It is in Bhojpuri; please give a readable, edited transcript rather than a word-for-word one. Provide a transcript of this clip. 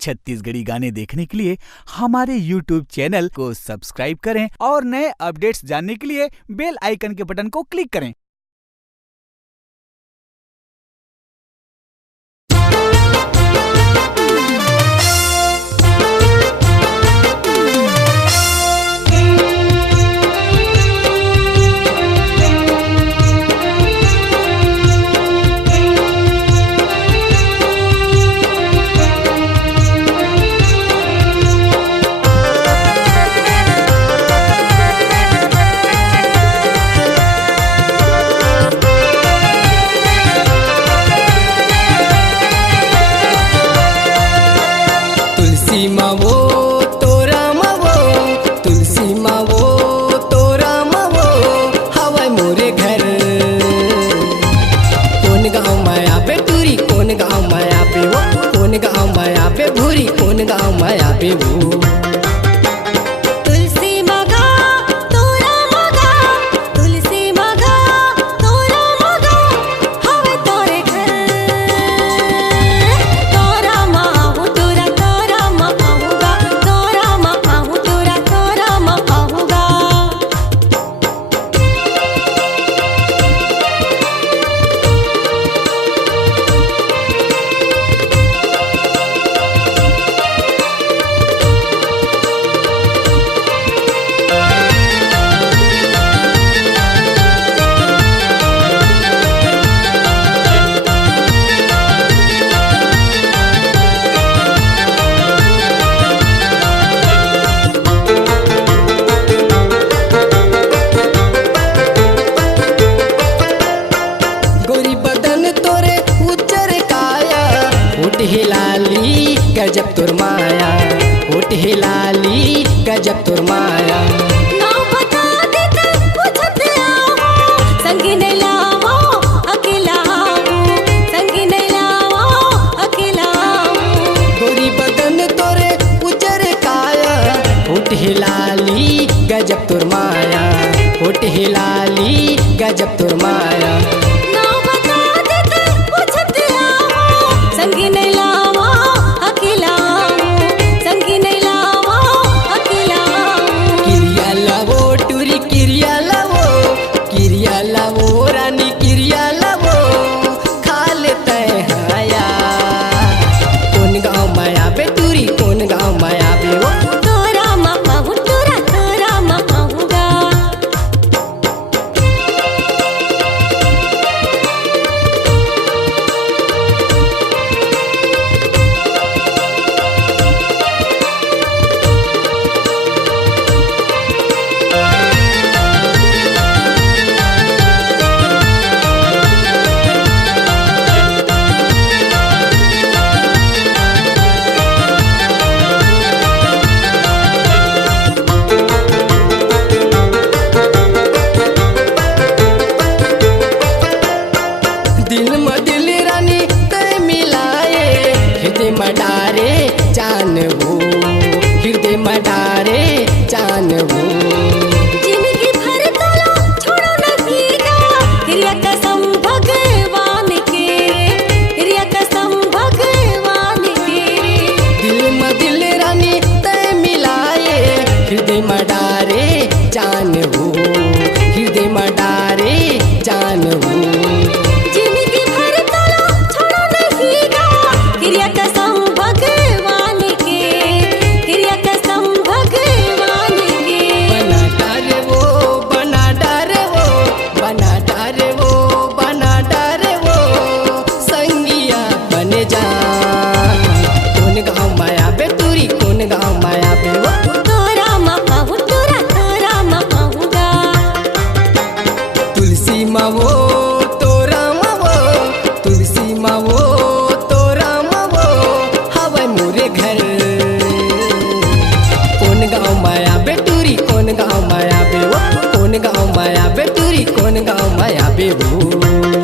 छत्तीसगढ़ी गाने देखने के लिए हमारे YouTube चैनल को सब्सक्राइब करें और नए अपडेट्स जानने के लिए बेल आइकन के बटन को क्लिक करें। तुलसी मावो तोरा मावो, तुलसी मावो तोरा मावो, हवा मोरे घर। कौन गाँव माया पे टूरी, कौन गाँव माया पे वो, कौन गाँव माया पे भूरी, कौन गाँव माया पे वो। हिलाली गजब तुर माया, होठ हिलाली गजब तुर माया। नाम बता देते पूछते आओ, संगी नहीं लाओ अकेला आओ, संगी नहीं लाओ अकेला आओ। गोरी बदन तोरे उजर काया, होठ हिलाली गजब तुर माया, होठ हिलाली गजब तुर माया। नाम बता देते पूछते आओ, संगी नहीं लाओ अकेला आओ, संगी नहीं लाओ अकेला आओ। किरिया लावो टूरी किरिया लावो, किरिया लावो रानी किरिया लावो, खा लेते हाया। कौन गाँव माया पे टूरी, कौन गाँव माया पे वो। तोरा मामा हूँ तोरा मामा हूँगा। दिल में दिल रानी तय मिलाए, हृदय में डारे जान वो, हृदय में डारे जान वो। जिंदगी भर तोला छोड़ो न भीगा, हिरिया कसम भगवान के, हिरिया कसम भगवान के। दिल में दिल रानी तय मिलाए, हृदय में डारे जान वो, हृदय में डारे जान वो। जिंदगी भर तोला छोड़ो न भीगा, हिरिया कसम भगवान के, हिरिया कसम भगवान के। बना डारे वो, बना डारे वो, बना डारे वो, बना डारे वो, संगिया बन जा। कौन गाँव माया पे टूरी, कौन गाँव माया पे वो। तोरा मामा हूँ तोरा मामा हूँगा। तुलसी मावो तोरा मावो, तुलसी मावो तोरा मावो, हवा मोरे घर। कौन गाँव माया पे टूरी, कौन गाँव माया पे वो, कौन गाँव माया पे टूरी, कौन गाँव माया पे वो।